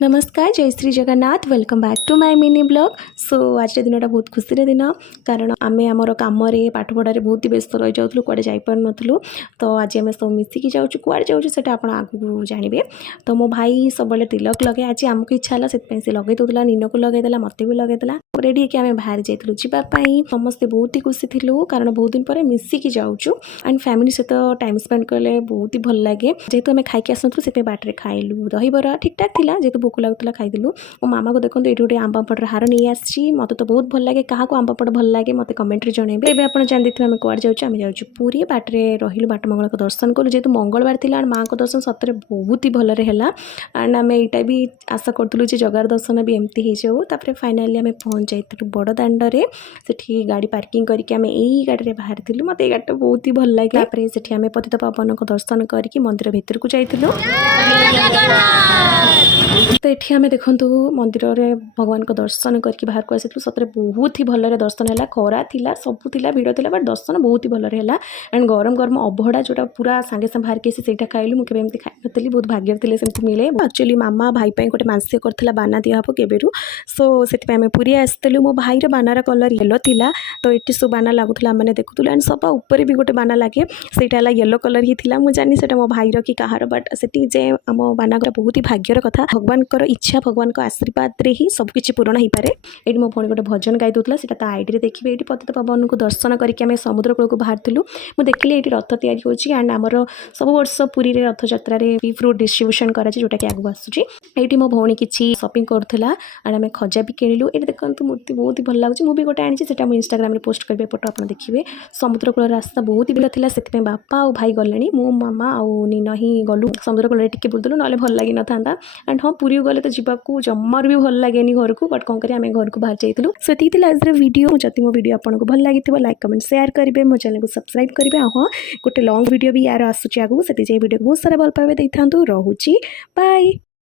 नमस्कार जय Shri Jagannath welcome back to my mini blog. So आज दिन बहुत खुशी दिन कारण आम आमर कम पाठ पढ़ारे बहुत ही व्यस्त रही जाऊँ कड़े जापरूँ। तो आज आम सब मिसिकी जाऊँ कड़े जाऊँ आप आगू जानवे। तो मो भाई सब तिलक लगे आज आमको इच्छा है से लगे दूसरा नीन को लगेदेला मत भी लगेदेला रेडी होकर आम बाहर जाइलु जावाई समस्ते बहुत ही खुशी थिलु कारण बहुत दिन पर मिसिकी जाऊँ एंड फैमिली सहित टाइम स्पेंड कले बहुत ही भल लगे जेहेतु आम खाई आसलु से बाटर खाइलु दहीबरा ठीक ठाक थी जेहेतु भोक लगुला खाइदेलु। मो मामा को देखो ये गोटे आम पापड़ हार नहीं आसी मत तो बहुत भल लगे क्या आम पापड़ भल लगे मत कमेंट जनइबे। एवं आप जान देखिए आम कड़े जाऊँ जाऊँ पूरी बाटे रही बाट मंगल को दर्शन कलु जेहेतु मंगलवार थी माँ को दर्शन सतरे बहुत ही भलरे है एंड आम यहाँ भी आशा करूँ जगार दर्शन भी एमती हो जाऊँ। फाइनाली आम पहुँच जाइलु बड़ दाण्डे से गाड़ी पार्किंग करके आम यही गाड़ी बाहर थी मत ये गाड़ी बहुत ही भल लगे। से आम पतित पावन को दर्शन करके मंदिर भितर को जाइलु। तो ये आम देखूँ मंदिर में भगवान को दर्शन करके बाहर को आसलु सतरे बहुत ही भलरे दर्शन है खरा थिला सबू थिला भिड़ थिला बट दर्शन बहुत ही भलरे है एंड गरम गरम अभड़ा जोटा पूरा सांगे सांगे बाहर के से खाइलु मुझे एमती खाई नी बहुत भाग्य थे सेमती मिले एक्चुअली मामा भाई गोटे मानसिक करथिला बाना दिया हम केबेरु सो से आम पूरी आसलु मो भाईर बानार कलर येलो थिला तो ये सब बाना लगुला मैंने देखुलु एंड सब ऊपर भी गोटे बाना लगे सेटा येलो कलर ही थिला मुझे जानी से मो भाईर कि कहार बट से जे आम बाना बहुत ही भाग्यर कथा भगवान इच्छा भगवान को आशीर्वाद रे ही सबकि पूरण हो पाए। ये मो भौणी गोटे भजन गाई दूसरा से आईडी में देखिए ये पतित पावन को दर्शन करके आम समुद्र कूल को बाहर मुझे देखिए ये रथ तैयारी होची एंड आमर सब वर्ष पुरी रे रथ यात्रा फ्री फ्रूट डिस्ट्रीब्यूशन करा जोटा कि आगू आसूची। ये मो भौणी किसी शॉपिंग करूला एंड आम खजा भी किणिलु ये देखो मूर्ति बहुत ही भल लगे मुझे गोटे आनी से इंस्टाग्राम में पोस्ट करेंगे फोटो आप देखिए समुद्र कूल रास्ता बहुत ही भीड़ था से बापा और भाई गले मो मामा आउ नीन ही गलु समुद्र कूल टिके बुलूलु ना भल लगी न था एंड हाँ पूरी गले तो जावाक जमार भी भल लगे घर को बट कौन करें आम घर को बाहर जाइलु। सो ये आज वीडियो जदि मो वीडियो आपको भल लगी लाइक कमेंट शेयर करेंगे मो चैनल को सब्सक्राइब करेंगे। हाँ गोटे लॉन्ग वीडियो भी यार आसूची आगू से वीडियो बहुत सारा भल पाइबे। रोची बाय।